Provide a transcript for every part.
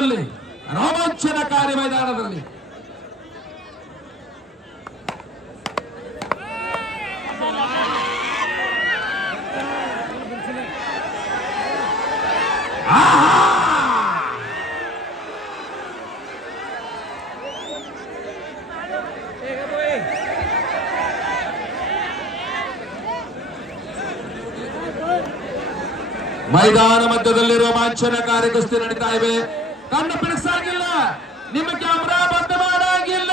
ಮೈದಾನದಲ್ಲಿ ರೋಮಾಂಚನಕಾರಿ ಮೈದಾನದಲ್ಲಿ! ಮೈದಾನ ಮಧ್ಯದಲ್ಲಿ ರೋಮಾಂಚನಕಾರಿ ಕುಸ್ತಿ ನಡೀತಾ ಇವೆ ಕಣ್ಣು ಬಿಡಿಸಾಗಿಲ್ಲ ನಿಮ್ಮ ಕ್ಯಾಮ್ರಾ ಬಂದ್ ಮಾಡಾಗಿಲ್ಲ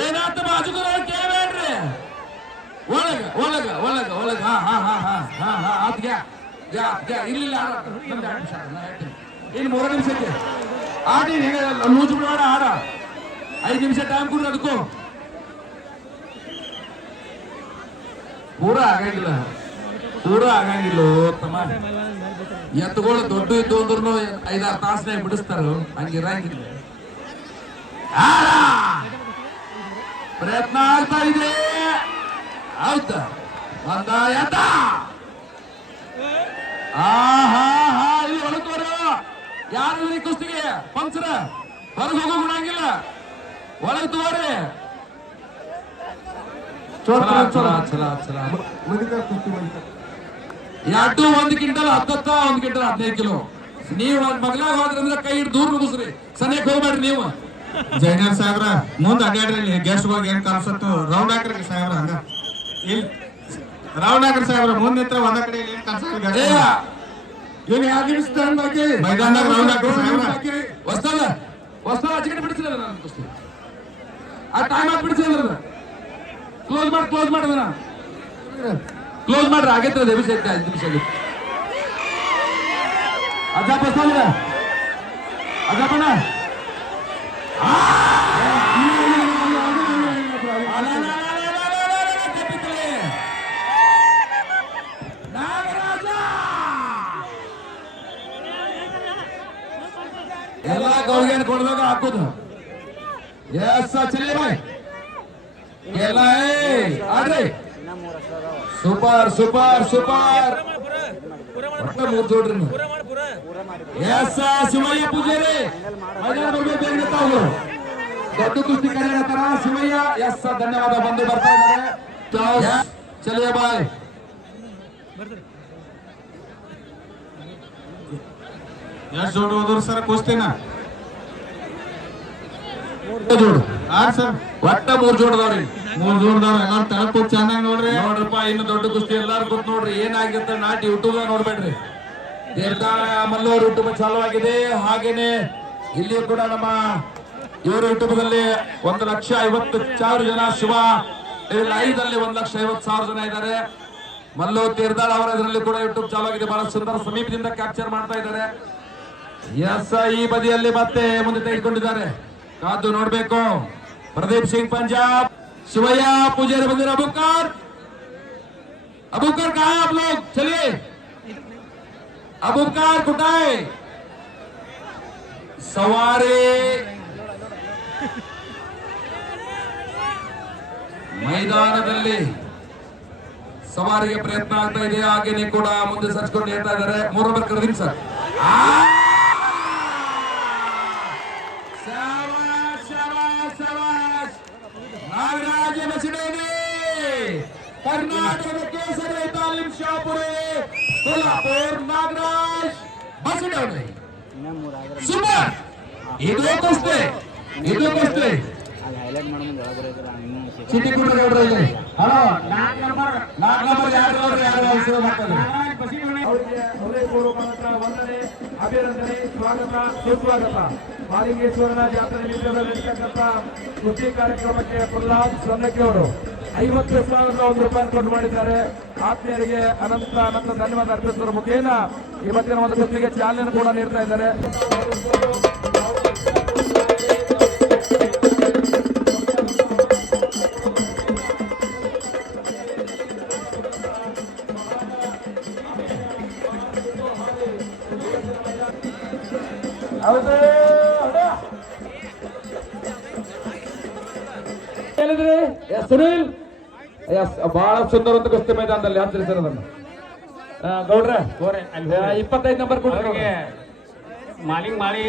ಏನಂತ ಬಾಜುಗಳ ಕೇಳಬೇಡ್ರಿ. ಒಳಗ ಒಳಗ ಒಳಗ ಒಳಗ. ಹಾ ಹಾ ಹಾ ಹಾ ಹಾ ಹಾ ಅದ್ ಗ್ಯಾ ಗ್ಯಾ ಗ್ಯಾ. ಇಲ್ಲ ಮೂರು ನಿಮಿಷ ಐತಿ ಆಡಿ ಲೂಜು ಬಿಡೋಣ, ಆಡ. ಐದು ನಿಮಿಷ ಟೈಮ್ ಕೊಡ್ರಿ ಅದಕ್ಕೂ. ಪೂರ ಆಗಂಗಿಲ್ಲ. ಪೂರ ಆಗಂಗಿಲ್ಲ ತಮ್ಮ ಎತ್ತುಗಳು ದೊಡ್ಡ ಇದ್ದು ಅಂದ್ರೂ ಐದಾರು ತಾಸನೇ ಬಿಡಿಸ್ತಾರ ಹಂಗಿರಂಗಿಲ್ಲ! ಪ್ರಯತ್ನ ಆಗ್ತಾ ಇದೆ. ಹೌದಾ? ಒಂದ ಎತ್ತ ಆಹಾ ಹಾ ಇಲ್ಲಿ ಒಳಗೆ ತೋರು ಯಾರು ಇಲ್ಲಿ ಕುಸ್ತಿಗೆ? ಪಂಚರ ಹೊರಗೆ ಹೋಗೋ ಗುಣಂಗಿಲ್ಲ ಒಳಗೆ ತೋರಿ ಚಲ ಚಲ ಚಲ. ಚಲ ಎರಡು ಒಂದು ಕ್ವಿಂಟಲ್ ಹತ್ತತ್ತ ಒಂದು ಕ್ವಿಂಟಲ್ ಹದಿನೈದು ಕಿಲೋ. ನೀವು ಒಂದ್ ಮಗ್ಲಾಗ ಹೋದ್ರಂದ್ರೆ ಕೈ ಹಿಡ್ದು ದೂರ ಮುಗಿಸ್ರಿ. ಸನಿಯಕ್ ಹೋಗ್ಬೇಡ್ರಿ ನೀವು. ಜೈನರ್ ಸಾಹೇಬ್ರ ಮುಂದ್ ಅಡ್ಡಾಡ್ರಿ ಗೆಸ್ಟ್ ಹೋಗಿ ಏನ್ ಕಾಣಿಸುತ್ತೆ ರೌಂಡ್ ಹಾಕ್ರಿ ಸಾಹೇಬ್ರ ಹಂಗ. ಇಲ್ಲಿ ರೌಂಡ್ ಹಾಕ್ರಿ ಸಾಹೇಬ್ರ ಮುಂದ್ ನಿಂತ್ರ ಒಂದ ಕಡೆ ಏನ್ ಕಾಣಿಸ್ತಾರೆ ಇವ್ನು ಯಾರು ಬಾಕಿ ಮೈದಾನದಾಗ ರೌಂಡ್ ಹಾಕ್ರಿ ಸಾಹೇಬ್ರ. ಹೊಸ್ತಲ್ಲ ಹೊಸ್ತಲ್ಲ ನಾನು ಆ ಟೈಮ್ ಕ್ಲೋಸ್ ಮಾಡಿ ಕ್ಲೋಸ್ ಮಾಡಿದ ಕ್ಲೋಸ್ ಮಾಡ್ರಿ ಆಗೈತೆ ಅದು ಐತೆ ಐದು ನಿಮಿಷ ಆಗೈತೆ ಅಜ್ಜಪ್ಪ ಹೊಸ್ತಲ್ಲ ಅಜ್ಜಪ್ಪಣ ಎಲ್ಲ ಗೌಳಿಗೆ ಕೊಡ್ದಾಗ ಹಾಕೋದು. ಎಸ್ ಚಲಿ ಬಾಯ್ ಎಲ್ಲ ಆಡ್ರಿ. Super super super. ಮೂರ್ ಜೋಡ್ರಿ. ಎಸ್ ಶಿವಯ್ಯ ಪೂಜಾರಿ. ತಾವು ದೊಡ್ಡ ಕುಸ್ತಿ ಕರೆಯತ್ತಾರ ಶಿವಯ್ಯ ಎಸ್ ಧನ್ಯವಾದ. ಬಂದು ಬರ್ತಾ ಇದ್ದಾರೆ. ಚಲಿಯ ಬಾಯ್. ಎಷ್ಟು ಜೋಡ್ ಹೋದ್ರು ಸರ್ ಕುಸ್ತಿನ? ಜೋಡು. ಹಾ ಸರ್? ಒಟ್ಟ ಮೂರ್ ಜೋಡದವ್ರಿ ಮೂರ್ ಜೋಡ್ದವ್ರ ಎಲ್ಲಾರು ತಲೆ ಚೆನ್ನಾಗಿ ನೋಡ್ರಿ. ನೋಡ್ರಪ್ಪ, ಇನ್ನು ದೊಡ್ಡ ಕುಸ್ತಿ ಎಲ್ಲಾರು ಗೊತ್ತು ನೋಡ್ರಿ. ಏನಾಗಿರುತ್ತೆ ನಾಟಿ ಯೂಟ್ಯೂಬ್ ನೋಡ್ಬೇಡ್ರಿ. ದೇರ್ತಾಳ ಮಲ್ಲೋರು ಯೂಟ್ಯೂಬ್ ಚಾಲು ಆಗಿದೆ ಹಾಗೇನೆ ಇಲ್ಲಿಯೂ ಕೂಡ ನಮ್ಮ ಇವರು ಯೂಟ್ಯೂಬ್ ಒಂದು ಲಕ್ಷ ಐವತ್ತು ಸಾವಿರ ಜನ ಶಿವ ಲೈವ್ ಅಲ್ಲಿ ಒಂದು ಲಕ್ಷ ಐವತ್ತು ಸಾವಿರ ಜನ ಇದ್ದಾರೆ. ಮಲ್ಲೋ ತೀರ್ದಾಳ ಅವರ ಇದರಲ್ಲಿ ಕೂಡ ಯೂಟ್ಯೂಬ್ ಚಾಲು ಆಗಿದೆ ಬಹಳ ಸುಂದರ ಸಮೀಪದಿಂದ ಕ್ಯಾಪ್ಚರ್ ಮಾಡ್ತಾ ಇದ್ದಾರೆ. ಎಸ್, ಈ ಬದಿಯಲ್ಲಿ ಮತ್ತೆ ಮುಂದೆ ತೆಗೆದುಕೊಂಡಿದ್ದಾರೆ. ಕಾದು ನೋಡ್ಬೇಕು. ಪ್ರದೀಪ್ ಸಿಂಗ್, ಪಂಜಾಬ್. ಶಿವಯ್ಯ ಪೂಜಾರಿ ಬಂದಿರ ಅಬುಕರ್ अबूकर कहा है आप लोग चलिए अबूकर कुटाए सवारी ಮೈದಾನದಲ್ಲಿ ಸವಾರಿಗೆ ಪ್ರಯತ್ನ ಆಗ್ತಾ ಇದೆ ಹಾಗೇನೆ ಕೂಡ ಮುಂದೆ ಸಚ್ಕೊಂಡು ಹೇಳ್ತಾ ಇದ್ದಾರೆ ಮೂರು ನಂಬರ್ ಕರೆದಿನಿ ಸರ್ ಕರ್ನಾಟಕದ ಕೇಸರಿ ತಾಲೀಮ್ ಶಾಪುರೆ, ಕೊಲ್ಲಾಪುರ್ ನಾಗರಾಜ್ ಮಸಿಡೇನಿ ಸುಮಾರ್. ಇದು ಕುಸ್ತಿ ಇದು ಕುಸ್ತಿ ಕೂಡ ಯಾರು ಯಾರು ವಂದನೆ, ಅಭಿನಂದನೆ, ಸ್ವಾಗತ, ಸುಸ್ವಾಗತ. ಮಾಲಿಂಗೇಶ್ವರನ ಜಾತ್ರೆ ನಿಮಿತ್ತದಲ್ಲಿ ಕೃಷಿ ಕಾರ್ಯಕ್ರಮಕ್ಕೆ ಪ್ರಹ್ಲಾದ್ ಸೊನ್ನಕ್ಕೆ ಅವರು. ಐವತ್ತು ಸಾವಿರದ ಒಂದು ರೂಪಾಯಿ ಕೊಟ್ಟು ಮಾಡಿದ್ದಾರೆ ಆತ್ಮೀಯರಿಗೆ ಅನಂತ ಅನಂತ ಧನ್ಯವಾದ ಅರ್ಪಿಸುವ ಮುಖೇನ ಇವತ್ತಿನ ಒಂದು ಸುತ್ತಿಗೆ ಚಾಲನೆ ಕೂಡ ನೀಡ್ತಾ ಇದ್ದಾರೆ ಸುನೀಲ್ ಎಸ್ ಬಹಳ ಸುಂದರ ಒಂದು ಕುಸ್ತಿ ಮೈದಾನದಲ್ಲಿ ಹತ್ತಿರ ಸರ್ ಅದನ್ನು ಗೌಡ್ರೆ ಇಪ್ಪತ್ತೈದು ನಂಬರ್ ಕೊಡ್ರಿ ಮಾಲಿಂಗ್ ಮಾಳಿ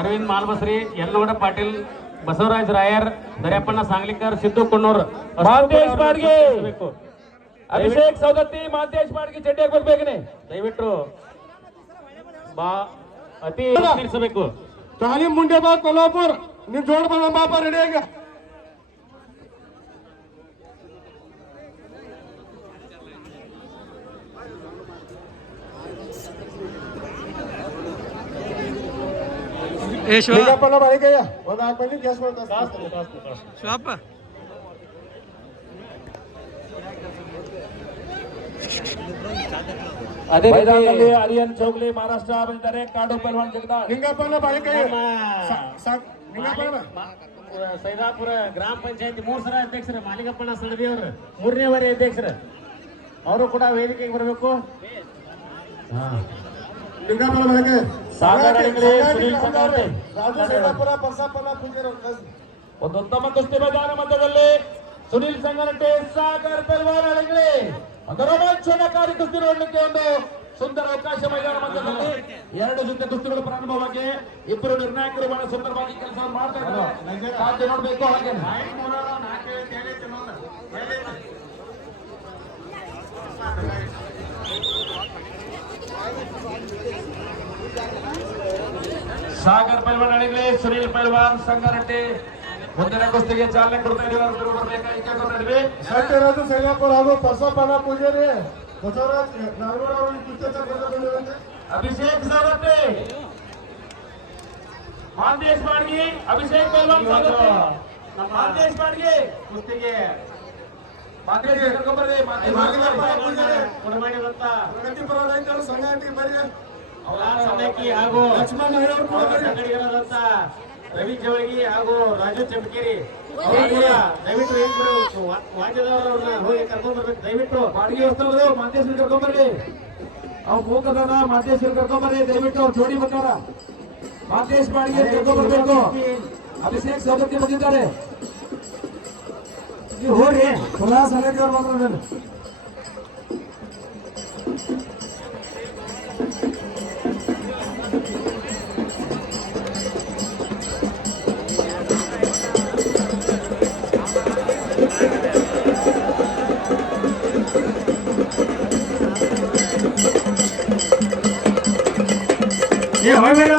ಅರವಿಂದ್ ಮಾಲ್ಬಸ್ರಿ ಯಲ್ಲಗೌಡ ಪಾಟೀಲ್ ಬಸವರಾಜ್ ರಾಯರ್ ದರ್ಯಪ್ಪಣ್ಣ ಸಾಂಗ್ಲಿಕರ್ ಸಿದ್ದು ಕುನ್ನೂರ್ ಮಾಂತೇಶ್ ಬಾಡ್ಗಿ ಬೇಕು. ಅಭಿಷೇಕ್ ಸೌದತ್ತಿ ಮಾಂತೇಶ್ ಬಾಡ್ಗಿ ಚಡ್ಡಿಯಾಗಿ ಬರ್ಬೇಕನೆ? ದಯವಿಟ್ಟು ಬಾ ಅತಿ ನಿಲ್ಲಿಸಬೇಕು ತಾಲೀಮ್ ಮುಂಡೆ ಬಾ ಕೊಲ್ಲಾಪುರ್. ನೀವ್ ಜೋಡ್ ಬಾ ಬಾಪ ರೆಡಿ ಆಗ. ಲಿಂಗಪ್ಪನ ಬಾಳಿಕಯ್ಯ ಒಂದ್ ನಾಲ್ಕು ಮಂದಿ ಗ್ಯಾಸ್ ಮಾಡ್ತಾರೆ ಅದೇ ಮೈದಾನದಲ್ಲಿ ಅರಿಯನ್ ಚೌಗ್ಲಿ ಮಹಾರಾಷ್ಟ್ರ ಬಂದಿದ್ದಾರೆ ಕಾಡು ಪಲ್ವಾನ್ ಜಗದಾಳ್ ಲಿಂಗಪ್ಪನ ಬಾಳಿಕಯ್ಯ ಸಾಕ್ ಲಿಂಗಪ್ಪನ ಬಾ. ಸೈದಾಪುರ ಗ್ರಾಮ ಪಂಚಾಯತಿ ಮೂರ್ ಸಲ ಅಧ್ಯಕ್ಷರು ಮಾಲಿಂಗಪ್ಪಣ್ಣ ಸಣದಿ ಅವರು ಮೂರನೇ ವರೆ ಅಧ್ಯಕ್ಷರು ಅವರು ಕೂಡ ವೇದಿಕೆಗೆ ಬರಬೇಕು ಲಿಂಗಪ್ಪನ ಬೆಳಗ್ಗೆ ಸಾಗರ ಅಡಿಗರೆ, ಸುನೀಲ್ ಸಂಗಾರೆ. ರಾಜು ಸೈದಾಪುರ ಪರ್ಸಪ್ಪನ ಪೂಜಾರಿ ಒಂದು ಉತ್ತಮ ಕುಸ್ತಿ ಮೈದಾನ ಮಧ್ಯದಲ್ಲಿ ಸುನಿಲ್ ಸಂಗನಟೆ ಸಾಗರ್ ಪಲ್ವಾನ್ ಅಳಿಗಳಿ. ಒಂದು ರೋಮಾಂಚನಕಾರಿ ಕುಸ್ತಿ ನೋಡಲಿಕ್ಕೆ ಒಂದು ಸುಂದರ ಅವಕಾಶ ಮೈದಾನ ಮಧ್ಯದಲ್ಲಿ. ಎರಡು ಜೊತೆ ಕುಸ್ತಿಗಳು ಪ್ರಾರಂಭವಾಗಿ ಇಬ್ಬರು ನಿರ್ಣಾಯಕರು ಬಹಳ ಸುಂದರವಾಗಿ ಕೆಲಸ ಮಾಡ್ತಾ ಇದ್ದಾರೆ. ಸಾಧ್ಯ ನೋಡ್ಬೇಕು ಹಾಗೆ. ಸಾಗರ್ ಪಲ್ವಾನ್ ಅಳಿಗಳಿ ಸುನಿಲ್ ಪಲ್ವಾನ್ ಸಂಗನಟ್ಟಿ ಮುಂದಿನ ಕುಸ್ತಿಗೆ ಚಾಲನೆ ಕೊಡ್ತಾ ಇದ್ದೀವಿ ಸತ್ಯರಾಜು ಸೈದಾಪುರ ಹಾಗೂ ಬಸಪ್ಪನ ಪೂಜಾರಿ. ಬಸವರಾಜ್ ನಾಗೂರ ಅವರು ಕುಸ್ತಿ ಅಭಿಷೇಕ್ ಸೌರತ್ತೆ ಮಾಂತೇಶ್ ಬಾಡ್ಗಿ ಅಭಿಷೇಕ್ ಪೈಲ್ವಾನ್ ಸೌರತ್ತೆ ಬಾಡ್ಗಿ ಕುಸ್ತಿಗೆ ಮಾಂತೇಶ್ ಕರ್ಕೊಂಡ್ಬರ್ರಿ ಮಾಂತೇಶ್ ಬಾಡ್ಗಿ. ಕೊಡಮಾಡಿದಂತ ಪ್ರಗತಿಪರ ರೈತರು ಸಂಘಟನೆ ಬರೀ ಸಣ್ಣಕ್ಕಿ ಹಾಗೂ ಲಕ್ಷ್ಮಣ ರವಿ ಜವಳಗಿ ಹಾಗೂ ರಾಜು ಚಮಕೇರಿ ದಯವಿಟ್ಟು ಏನ್ ಮಾಡ್ಬೇಕು ವಾದ್ಯದವರನ್ನ ಹೋಗಿ ಕರ್ಕೊಂಡ್ ಬರ್ಬೇಕು. ದಯವಿಟ್ಟು ಬಾಡಿಗೆ ಉತ್ಸವದು ಮಾಂತೇಶ್ ಕರ್ಕೊಂಬರ್ರಿ ಅವ್ ಮೂಕದಾನ ಮಾಂತೇಶ್ ಕರ್ಕೊಂಬರ್ರಿ ದಯವಿಟ್ಟು ಅವ್ರು ಜೋಡಿ ಬಂದಾರ ಮಾಂತೇಶ್ ಬಾಡಿಗೆ ಕರ್ಕೊಂಬರ್ಬೇಕು ಅಭಿಷೇಕ್ ಸೌಗತ್ತಿ ಬಂದಿದ್ದಾರೆ. ನೀವು ಹೋಗ್ರಿ. ಪುನಃ ಸಲಹೆ ಬಂದ್ರೆ ಏ ಹೋಗ್ಬೇಡ